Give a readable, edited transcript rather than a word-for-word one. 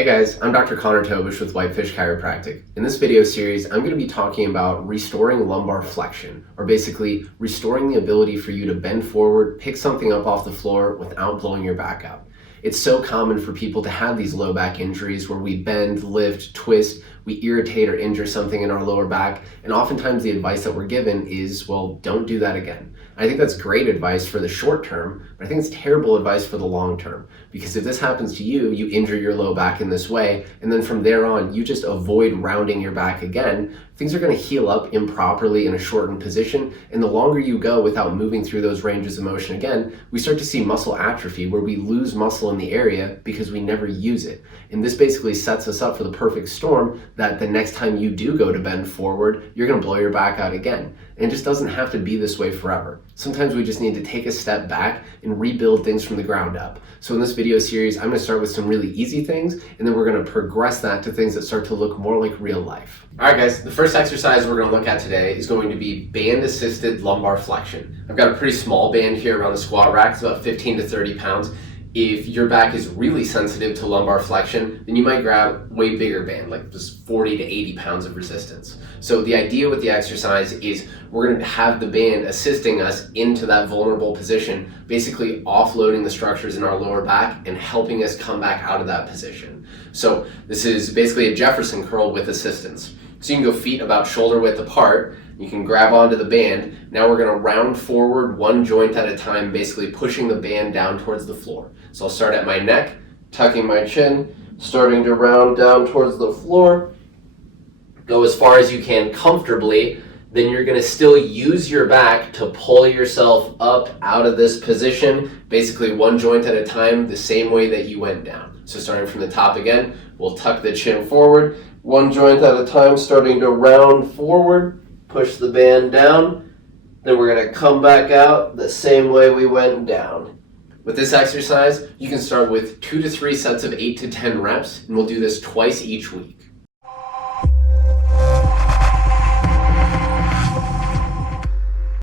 Hey guys, I'm Dr. Tobisch with Whitefish Chiropractic. In this video series, I'm going to be talking about restoring lumbar flexion, or basically restoring the ability for you to bend forward, pick something up off the floor without blowing your back out. It's so common for people to have these low back injuries where we bend, lift, twist, we irritate or injure something in our lower back, and oftentimes the advice that we're given is, well, don't do that again. I think that's great advice for the short term, but I think it's terrible advice for the long term. Because if this happens to you, you injure your low back in this way, and then from there on, you just avoid rounding your back again, things are going to heal up improperly in a shortened position, and the longer you go without moving through those ranges of motion again, we start to see muscle atrophy where we lose muscle in the area because we never use it. And this basically sets us up for the perfect storm that the next time you do go to bend forward, you're going to blow your back out again. And it just doesn't have to be this way forever. Sometimes we just need to take a step back and rebuild things from the ground up. So in this video series, I'm going to start with some really easy things, and then we're going to progress that to things that start to look more like real life. All right, guys, the first exercise we're going to look at today is going to be band-assisted lumbar flexion. I've got a pretty small band here around the squat rack. It's about 15 to 30 pounds. If your back is really sensitive to lumbar flexion, then you might grab a way bigger band, like just 40 to 80 pounds of resistance. So the idea with the exercise is we're going to have the band assisting us into that vulnerable position, basically offloading the structures in our lower back and helping us come back out of that position. So this is basically a Jefferson curl with assistance. So you can go feet about shoulder width apart. You can grab onto the band. Now we're going to round forward one joint at a time, basically pushing the band down towards the floor. So I'll start at my neck, tucking my chin, starting to round down towards the floor. Go as far as you can comfortably. Then you're going to still use your back to pull yourself up out of this position, basically one joint at a time, the same way that you went down. So starting from the top again, we'll tuck the chin forward, one joint at a time, starting to round forward, push the band down, then we're going to come back out the same way we went down. With this exercise, you can start with 2 to 3 sets of 8 to 10 reps, and we'll do this twice each week.